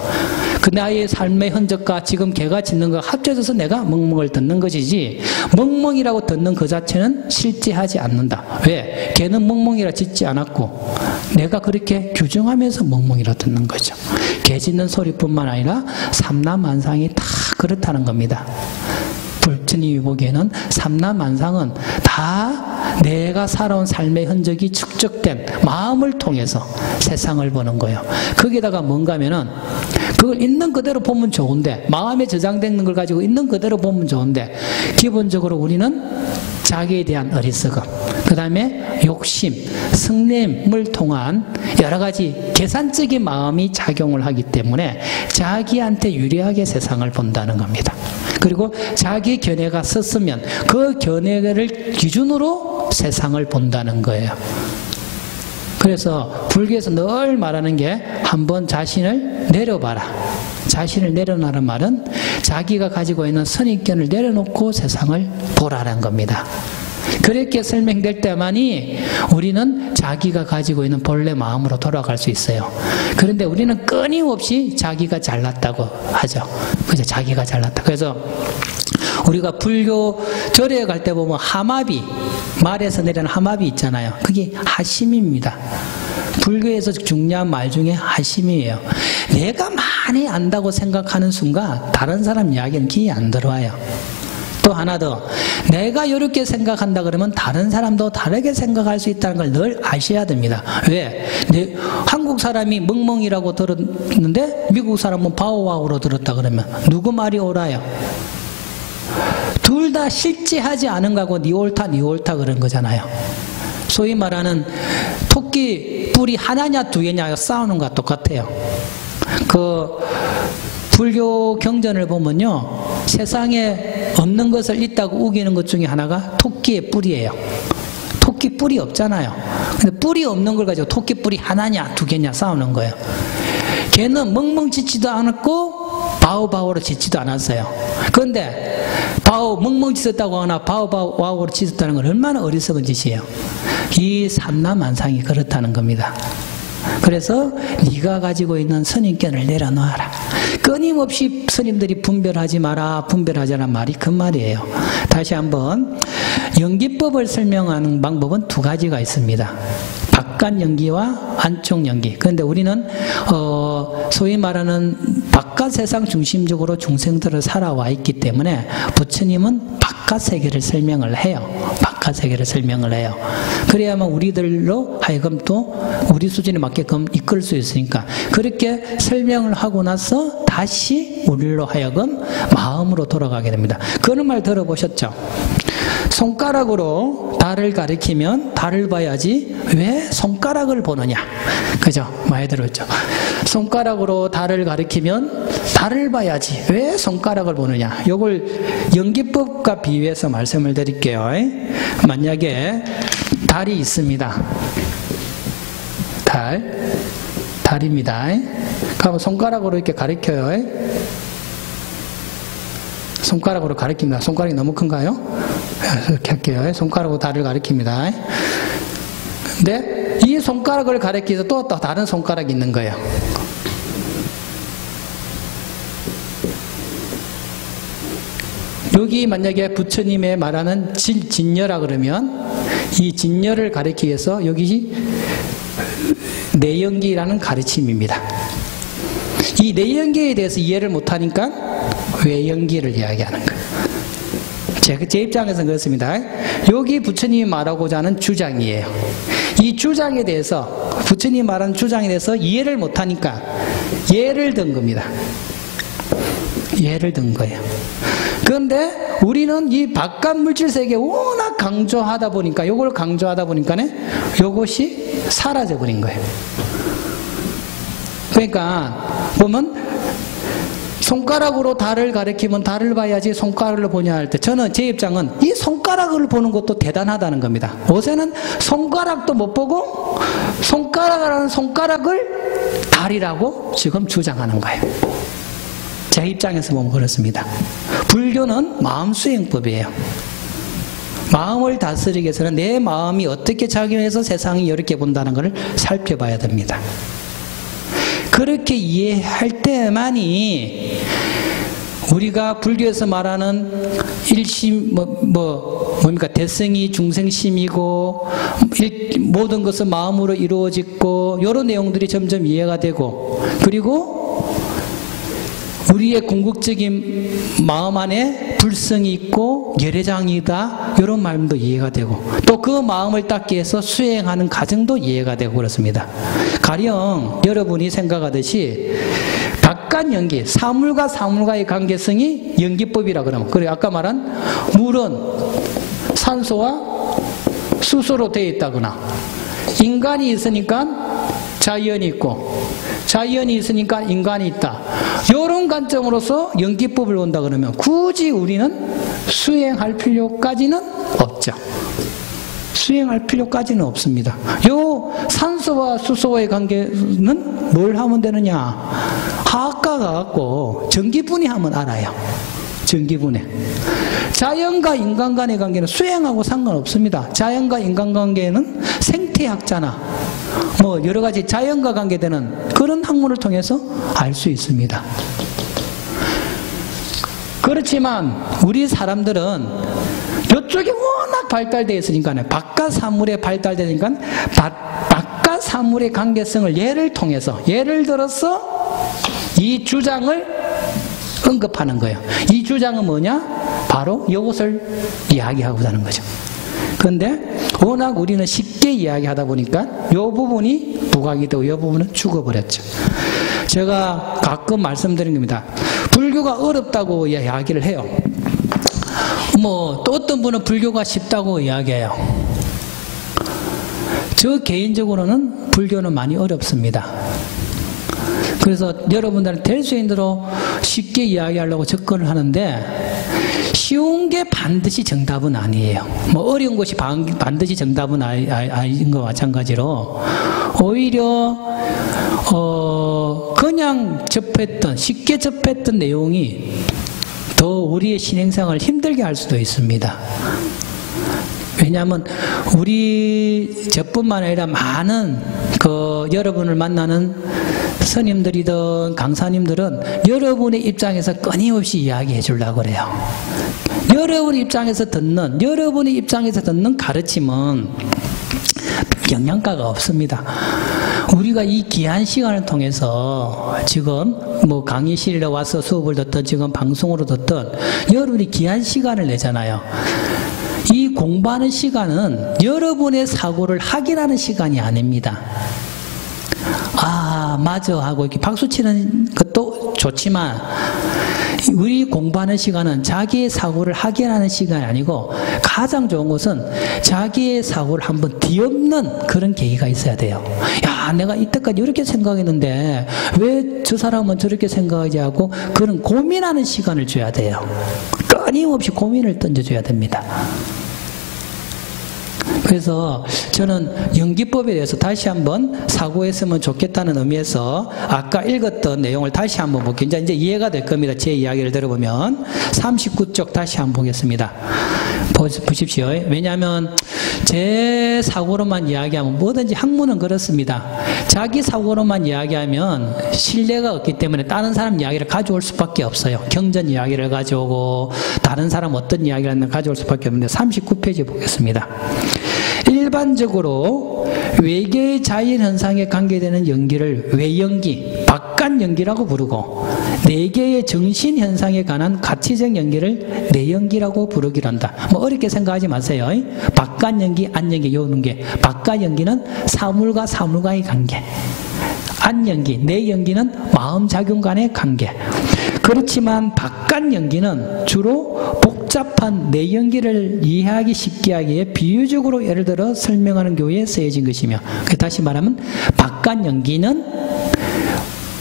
그 나의 삶의 흔적과 지금 개가 짖는 거 합쳐져서 내가 멍멍을 듣는 것이지, 멍멍이라고 듣는 그 자체는 실제하지 않는다. 왜? 개는 멍멍이라 짖지 않았고 내가 그렇게 규정하면서 멍멍이라 듣는 거죠. 개 짖는 소리뿐만 아니라 삼라만상이 다 그렇다는 겁니다. 부처님이 보기에는 삼라만상은 다 내가 살아온 삶의 흔적이 축적된 마음을 통해서 세상을 보는 거예요. 거기다가 뭔가 하면은 그걸 있는 그대로 보면 좋은데, 마음에 저장된 걸 가지고 있는 그대로 보면 좋은데, 기본적으로 우리는 자기에 대한 어리석음, 그 다음에 욕심, 승냄을 통한 여러 가지 계산적인 마음이 작용을 하기 때문에 자기한테 유리하게 세상을 본다는 겁니다. 그리고 자기 견해가 섰으면 그 견해를 기준으로 세상을 본다는 거예요. 그래서 불교에서 늘 말하는 게 한번 자신을 내려봐라. 자신을 내려놓으라는 말은 자기가 가지고 있는 선입견을 내려놓고 세상을 보라는 겁니다. 그렇게 설명될 때만이 우리는 자기가 가지고 있는 본래 마음으로 돌아갈 수 있어요. 그런데 우리는 끊임없이 자기가 잘났다고 하죠. 그죠? 자기가 잘났다. 그래서 우리가 불교 절에 갈 때 보면 하마비, 말에서 내리는 하마비 있잖아요. 그게 하심입니다. 불교에서 중요한 말 중에 하심이에요. 내가 많이 안다고 생각하는 순간 다른 사람 이야기는 귀에 안 들어와요. 또 하나 더, 내가 이렇게 생각한다 그러면 다른 사람도 다르게 생각할 수 있다는 걸 늘 아셔야 됩니다. 왜? 한국 사람이 멍멍이라고 들었는데 미국 사람은 바오바오로 들었다 그러면 누구 말이 옳아요? 둘 다 실제하지 않은 거고 니 옳다 그런 거잖아요. 소위 말하는 토끼 뿔이 하나냐 두 개냐 싸우는 것과 똑같아요. 그 불교 경전을 보면요, 세상에 없는 것을 있다고 우기는 것 중에 하나가 토끼의 뿔이에요. 토끼 뿔이 없잖아요. 근데 뿔이 없는 걸 가지고 토끼 뿔이 하나냐 두 개냐 싸우는 거예요. 걔는 멍멍 짖지도 않았고 바오바오로 짖지도 않았어요. 그런데 멍멍 짖었다고 하나 바오바오로 짖었다는 건 얼마나 어리석은 짓이에요. 이 삼라만상이 그렇다는 겁니다. 그래서 네가 가지고 있는 선입견을 내려놓아라. 끊임없이 스님들이 분별하지 마라, 분별하자는 말이 그 말이에요. 다시 한번 연기법을 설명하는 방법은 두 가지가 있습니다. 바깥 연기와 안쪽 연기. 그런데 우리는 소위 말하는 바깥 세상 중심적으로 중생들을 살아와 있기 때문에 부처님은 바깥 세계를 설명을 해요. 바깥 세계를 설명을 해요. 그래야만 우리들로 하여금 또 우리 수준에 맞게끔 이끌 수 있으니까 그렇게 설명을 하고 나서 다시 우리로 하여금 마음으로 돌아가게 됩니다. 그런 말 들어보셨죠? 손가락으로 달을 가리키면 달을 봐야지 왜 손가락을 보느냐, 그죠? 많이 들었죠? 손가락으로 달을 가리키면 달을 봐야지 왜 손가락을 보느냐. 이걸 연기법과 비유해서 말씀을 드릴게요. 만약에 달이 있습니다. 달입니다. 그럼 손가락으로 이렇게 가리켜요. 손가락으로 가리킵니다. 손가락이 너무 큰가요? 이렇게 할게요. 손가락으로 달을 가리킵니다. 근데 이 손가락을 가리켜서 또 다른 손가락이 있는 거예요. 여기 만약에 부처님의 말하는 진여라 그러면 이 진여를 가리키기 위해서 여기 내연기라는 가르침입니다. 이 내연기에 대해서 이해를 못하니까 외연기를 이야기하는 거예요. 제 입장에서는 그렇습니다. 여기 부처님이 말하고자 하는 주장이에요. 이 주장에 대해서 부처님이 말하는 주장에 대해서 이해를 못하니까 예를 든 겁니다. 예를 든 거예요. 그런데 우리는 이 바깥 물질 세계 워낙 강조하다 보니까 이걸 강조하다 보니까 이것이 사라져 버린 거예요. 그러니까 보면 손가락으로 달을 가리키면 달을 봐야지 손가락을 보냐 할 때 저는 제 입장은 이 손가락을 보는 것도 대단하다는 겁니다. 요새는 손가락도 못 보고 손가락이라는 손가락을 달이라고 지금 주장하는 거예요. 제 입장에서 보면 그렇습니다. 불교는 마음수행법이에요. 마음을 다스리기 위해서는 내 마음이 어떻게 작용해서 세상이 이렇게 본다는 것을 살펴봐야 됩니다. 그렇게 이해할 때만이 우리가 불교에서 말하는 일심 뭡니까 대승이 중생심이고 모든 것은 마음으로 이루어지고 이런 내용들이 점점 이해가 되고 그리고 우리의 궁극적인 마음 안에 불성이 있고 열애장이다 이런 말도 이해가 되고 또 그 마음을 닦기 위해서 수행하는 과정도 이해가 되고 그렇습니다. 가령 여러분이 생각하듯이 바깥 연기, 사물과 사물과의 관계성이 연기법이라 그러면 그래 아까 말한 물은 산소와 수소로 되어 있다거나 인간이 있으니까 자연이 있고 자연이 있으니까 인간이 있다. 이런 관점으로서 연기법을 본다 그러면 굳이 우리는 수행할 필요까지는 없죠. 수행할 필요까지는 없습니다. 요 산소와 수소와의 관계는 뭘 하면 되느냐? 아까 학과 가갖고 전기분해하면 알아요. 전기분해. 자연과 인간 간의 관계는 수행하고 상관없습니다. 자연과 인간 관계는 생태학자나 뭐 여러 가지 자연과 관계되는 그런 학문을 통해서 알 수 있습니다. 그렇지만 우리 사람들은 이쪽이 워낙 발달되어 있으니까 바깥 사물에 발달되니까 바깥 사물의 관계성을 예를 통해서 예를 들어서 이 주장을 언급하는 거예요. 이 주장은 뭐냐? 바로 이것을 이야기하고자 하는 거죠. 그런데 워낙 우리는 쉽게 이야기하다 보니까 이 부분이 부각이 되고 이 부분은 죽어버렸죠. 제가 가끔 말씀드린 겁니다. 불교가 어렵다고 이야기를 해요. 뭐 또 어떤 분은 불교가 쉽다고 이야기해요. 저 개인적으로는 불교는 많이 어렵습니다. 그래서 여러분들은 될 수 있는 대로 쉽게 이야기하려고 접근을 하는데 쉬운 게 반드시 정답은 아니에요. 뭐 어려운 것이 반드시 정답은 아닌 것 마찬가지로 오히려 그냥 접했던 쉽게 접했던 내용이 더 우리의 신행생활을 힘들게 할 수도 있습니다. 왜냐하면 우리 저뿐만 아니라 많은 여러분을 만나는 스님들이든 강사님들은 여러분의 입장에서 끊임없이 이야기해 주려고 그래요. 여러분의 입장에서 듣는 가르침은 영양가가 없습니다. 우리가 이 귀한 시간을 통해서 지금 뭐 강의실에 와서 수업을 듣든 지금 방송으로 듣든 여러분이 귀한 시간을 내잖아요. 이 공부하는 시간은 여러분의 사고를 확인하는 시간이 아닙니다. 아, 맞아 하고 이렇게 박수 치는 것도 좋지만 우리 공부하는 시간은 자기의 사고를 확인하는 시간이 아니고 가장 좋은 것은 자기의 사고를 한번 뒤엎는 그런 계기가 있어야 돼요. 야, 내가 이때까지 이렇게 생각했는데 왜 저 사람은 저렇게 생각하지 하고 그런 고민하는 시간을 줘야 돼요. 끊임없이 고민을 던져줘야 됩니다. 그래서 저는 연기법에 대해서 다시 한번 사고했으면 좋겠다는 의미에서 아까 읽었던 내용을 다시 한번 볼게요. 이제 이해가 될 겁니다. 제 이야기를 들어보면 39쪽 다시 한번 보겠습니다. 보십시오. 왜냐하면 제 사고로만 이야기하면 뭐든지 학문은 그렇습니다. 자기 사고로만 이야기하면 신뢰가 없기 때문에 다른 사람 이야기를 가져올 수밖에 없어요. 경전 이야기를 가져오고 다른 사람 어떤 이야기를 가져올 수밖에 없는데 39페이지 보겠습니다. 일반적으로 외계의 자연현상에 관계되는 연기를 외연기, 바깥연기라고 부르고 네 개의 정신현상에 관한 가치적 연기를 내연기라고 부르기로 한다. 뭐 어렵게 생각하지 마세요. 바깥연기, 안연기 요는 게 바깥연기는 사물과 사물과의 관계, 안연기, 내연기는 마음작용 간의 관계. 그렇지만 바깥연기는 주로 복잡한 내연기를 이해하기 쉽게 하기 위해 비유적으로 예를 들어 설명하는 교회에 쓰여진 것이며, 다시 말하면 바깥연기는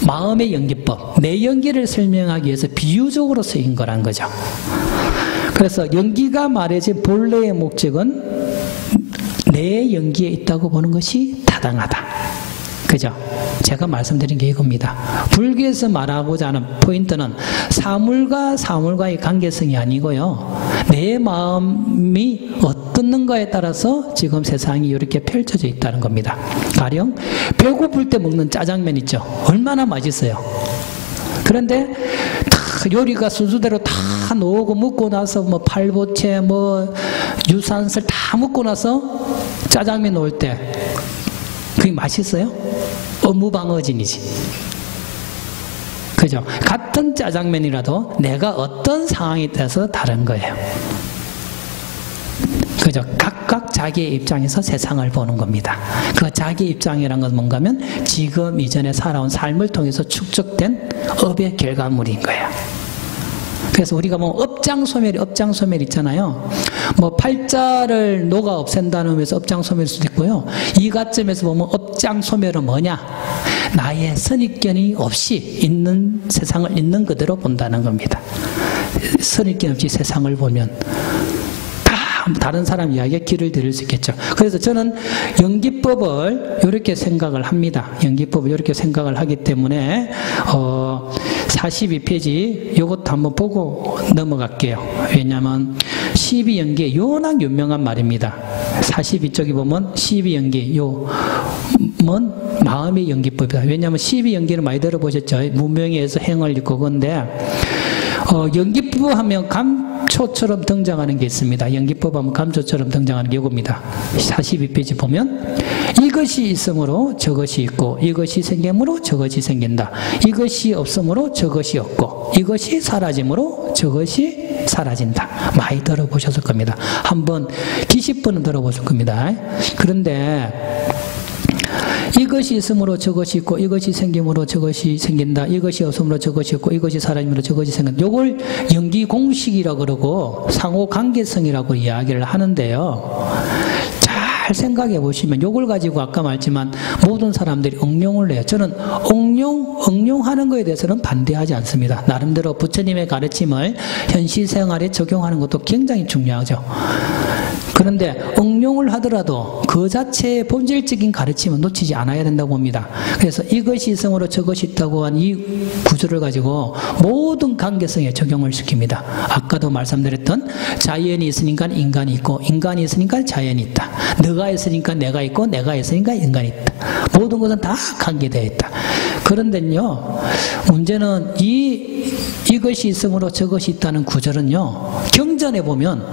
마음의 연기법, 내연기를 설명하기 위해서 비유적으로 쓰인 거란 거죠. 그래서 연기가 말해진 본래의 목적은 내 연기에 있다고 보는 것이 타당하다. 그죠? 제가 말씀드린 게 이겁니다. 불교에서 말하고자 하는 포인트는 사물과 사물과의 관계성이 아니고요. 내 마음이 어떻는가에 따라서 지금 세상이 이렇게 펼쳐져 있다는 겁니다. 가령 배고플 때 먹는 짜장면 있죠. 얼마나 맛있어요. 그런데 다 요리가 순서대로 다 넣고 먹고 나서 뭐 팔보채 뭐 유산슬 다 먹고 나서 짜장면 넣을 때 그게 맛있어요? 어무방어진이지. 그죠? 같은 짜장면이라도 내가 어떤 상황에 따라서 다른 거예요. 그죠? 각각 자기의 입장에서 세상을 보는 겁니다. 그 자기 입장이란 건 뭔가 하면 지금 이전에 살아온 삶을 통해서 축적된 업의 결과물인 거예요. 그래서 우리가 뭐 업장소멸 있잖아요. 뭐 팔자를 녹아 없앤다는 의미에서 업장소멸일 수도 있고요. 이 관점에서 보면 업장소멸은 뭐냐? 나의 선입견이 없이 있는 세상을 있는 그대로 본다는 겁니다. 선입견 없이 세상을 보면 다른 사람 이야기에 귀를 들을 수 있겠죠. 그래서 저는 연기법을 이렇게 생각을 합니다. 연기법을 이렇게 생각을 하기 때문에 42페이지 이것도 한번 보고 넘어갈게요. 왜냐하면 12연계 요낙 유명한 말입니다. 42쪽에 보면 12연계 요는 마음의 연기법이다. 왜냐하면 12연계는 많이 들어보셨죠? 무명에서 행을 읽고 그런데 연기법 하면 감초처럼 등장하는 게 있습니다. 연기법 하면 감초처럼 등장하는 게 이겁니다. 42페이지 보면 이것이 있으므로 저것이 있고 이것이 생김으로 저것이 생긴다. 이것이 없으므로 저것이 없고 이것이 사라짐으로 저것이 사라진다. 많이 들어보셨을 겁니다. 한번 기십 번은 들어보실 겁니다. 그런데 이것이 있으므로 저것이 있고 이것이 생김으로 저것이 생긴다. 이것이 없으므로 저것이 없고 이것이 사라짐으로 저것이 생긴다. 이걸 연기 공식이라고 그러고 상호 관계성이라고 이야기를 하는데요. 잘 생각해 보시면 이걸 가지고 아까 말했지만 모든 사람들이 응용을 해요. 저는 응용하는 것에 대해서는 반대하지 않습니다. 나름대로 부처님의 가르침을 현실 생활에 적용하는 것도 굉장히 중요하죠. 그런데 응용을 하더라도 그 자체의 본질적인 가르침은 놓치지 않아야 된다고 봅니다. 그래서 이것이 있으므로 저것이 있다고 한 이 구조를 가지고 모든 관계성에 적용을 시킵니다. 아까도 말씀드렸던 자연이 있으니까 인간이 있고 인간이 있으니까 자연이 있다. 너가 있으니까 내가 있고 내가 있으니까 인간이 있다. 모든 것은 다 관계되어 있다. 그런데요, 문제는 이것이 있으므로 저것이 있다는 구절은요, 경전에 보면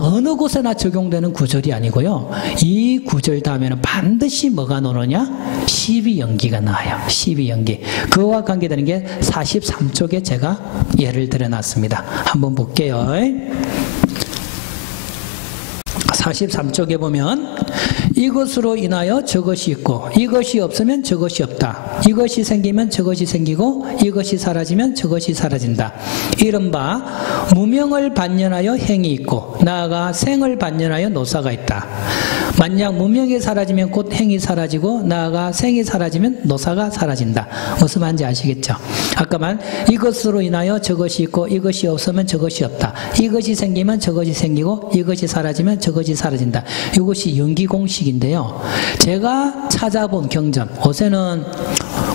어느 곳에나 적용되는 구절이 아니고요. 이 구절 다음에는 반드시 뭐가 나오느냐? 12연기가 나와요. 12연기. 그와 관계되는 게 43쪽에 제가 예를 들어놨습니다. 한번 볼게요. 43쪽에 보면 이것으로 인하여 저것이 있고 이것이 없으면 저것이 없다. 이것이 생기면 저것이 생기고 이것이 사라지면 저것이 사라진다. 이른바 무명을 반연하여 행이 있고 나아가 생을 반연하여 노사가 있다. 만약 무명이 사라지면 곧 행이 사라지고 나아가 생이 사라지면 노사가 사라진다. 무슨 말인지 아시겠죠? 아까 말 이것으로 인하여 저것이 있고 이것이 없으면 저것이 없다. 이것이 생기면 저것이 생기고 이것이 사라지면 저것이 사라진다. 이것이 연기공식인데요. 제가 찾아본 경전, 요새는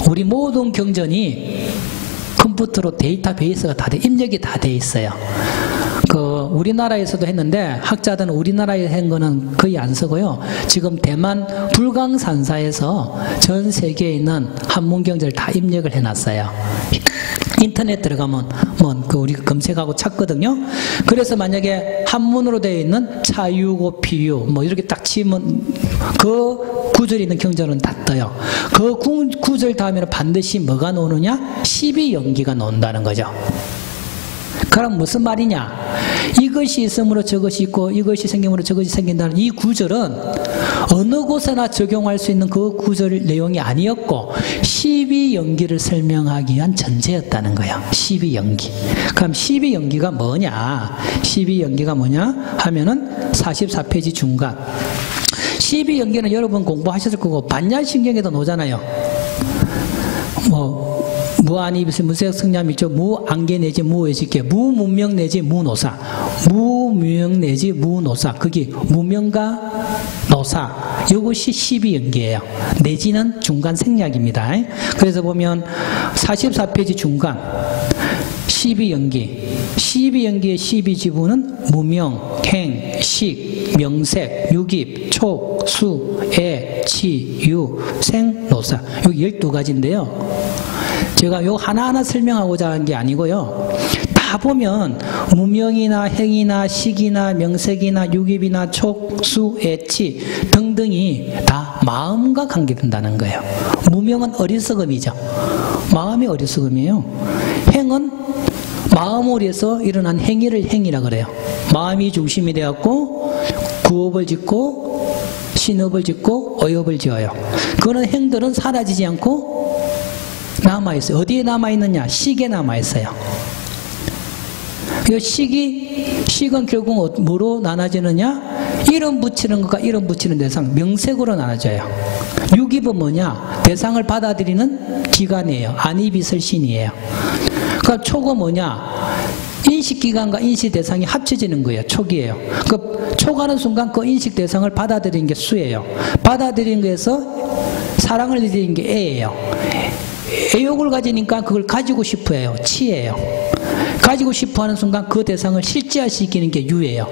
우리 모든 경전이 컴퓨터로 데이터베이스가 다 입력이 다 돼 있어요. 우리나라에서도 했는데 학자들은 우리나라에 한 거는 거의 안 쓰고요. 지금 대만 불광산사에서 전 세계에 있는 한문경전을 다 입력을 해놨어요. 인터넷 들어가면 우리 검색하고 찾거든요. 그래서 만약에 한문으로 되어 있는 차유고 피유 이렇게 딱 치면 그 구절이 있는 경전은 다 떠요. 그 구절 다음에는 반드시 뭐가 나오느냐? 12연기가 나온다는 거죠. 그럼 무슨 말이냐? 이것이 있으므로 저것이 있고 이것이 생김으로 저것이 생긴다는 이 구절은 어느 곳에나 적용할 수 있는 그 구절 내용이 아니었고 12연기를 설명하기 위한 전제였다는 거예요. 12연기. 그럼 12연기가 뭐냐? 12연기가 뭐냐? 하면은 44페이지 중간. 12연기는 여러분 공부하셨을 거고 반야신경에도 나오잖아요. 무안이 무색 성념이 있죠. 무안개 내지 무의식계, 무문명 내지 무노사, 무명 내지 무노사. 그게 무명과 노사. 이것이 12연계예요. 내지는 중간 생략입니다. 그래서 보면 44페이지 중간 12연계. 12연계의 12지부는 무명, 행, 식, 명색, 유깁, 촉, 수, 애, 치, 유, 생, 노사. 여기 12가지인데요. 제가 요 하나하나 설명하고자 한 게 아니고요. 다 보면 무명이나 행이나 식이나 명색이나 유깁이나 촉, 수, 애치 등등이 다 마음과 관계된다는 거예요. 무명은 어리석음이죠. 마음이 어리석음이에요. 행은 마음으로 해서 일어난 행위를 행위라 그래요. 마음이 중심이 되었고 구업을 짓고 신업을 짓고 의업을 지어요. 그런 행들은 사라지지 않고 남아있어요. 어디에 남아있느냐? 식에 남아있어요. 이 식은 결국 뭐로 나눠지느냐? 이름 붙이는 것과 이름 붙이는 대상, 명색으로 나눠져요. 유깁은 뭐냐? 대상을 받아들이는 기관이에요. 안이비설신이에요. 그러니까 촉은 뭐냐? 인식기관과 인식대상이 합쳐지는 거예요. 촉이에요. 그 촉하는 순간 그 인식대상을 받아들이는 게 수예요. 받아들이는 거에서 사랑을 드리는 게 애예요. 애욕을 가지니까 그걸 가지고 싶어 해요. 치예요. 가지고 싶어 하는 순간 그 대상을 실제화시키는 게 유예요.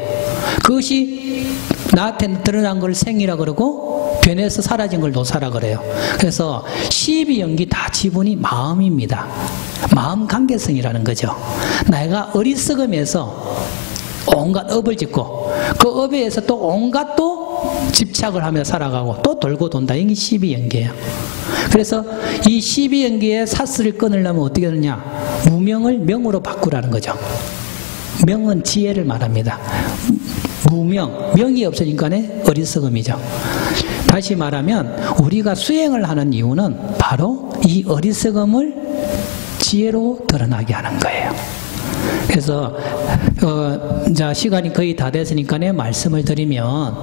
그것이 나한테 드러난 걸 생이라 그러고 변해서 사라진 걸 노사라 그래요. 그래서 시비연기 다 지분이 마음입니다. 마음 관계성이라는 거죠. 내가 어리석음에서 온갖 업을 짓고 그 업에 의해서 또 온갖 또 집착을 하며 살아가고 또 돌고 돈다. 이게 시비연기예요. 그래서 이 시비연기의 사슬을 끊으려면 어떻게 하느냐? 무명을 명으로 바꾸라는 거죠. 명은 지혜를 말합니다. 무명, 명이 없으니까 어리석음이죠. 다시 말하면 우리가 수행을 하는 이유는 바로 이 어리석음을 지혜로 드러나게 하는 거예요. 그래서 자 시간이 거의 다 됐으니까 말씀을 드리면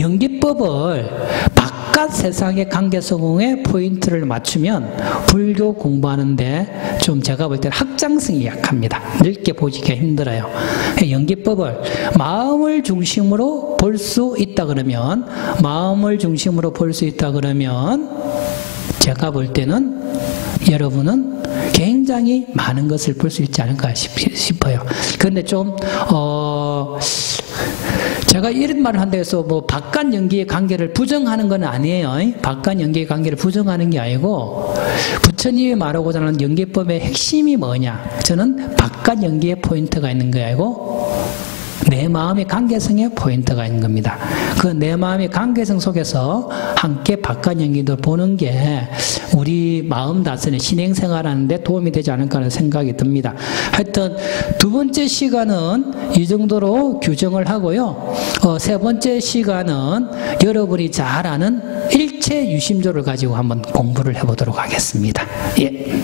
연기법을 바깥 세상의 관계성에 포인트를 맞추면 불교 공부하는데 좀 제가 볼 때는 확장성이 약합니다. 넓게 보기가 힘들어요. 연기법을 마음을 중심으로 볼 수 있다 그러면 제가 볼 때는 여러분은 굉장히 많은 것을 볼 수 있지 않을까 싶어요. 그런데 좀 제가 이런 말을 한다고 해서 뭐 바깥 연기의 관계를 부정하는 건 아니에요. 바깥 연기의 관계를 부정하는 게 아니고 부처님이 말하고자 하는 연기법의 핵심이 뭐냐? 저는 바깥 연기의 포인트가 있는 게 아니고 내 마음의 관계성에 포인트가 있는 겁니다. 그 내 마음의 관계성 속에서 함께 바깥 연기도 보는 게 우리 마음 다스리는 신행생활하는 데 도움이 되지 않을까 하는 생각이 듭니다. 하여튼 두 번째 시간은 이 정도로 규정을 하고요. 세 번째 시간은 여러분이 잘 아는 일체 유심조를 가지고 한번 공부를 해보도록 하겠습니다. 예.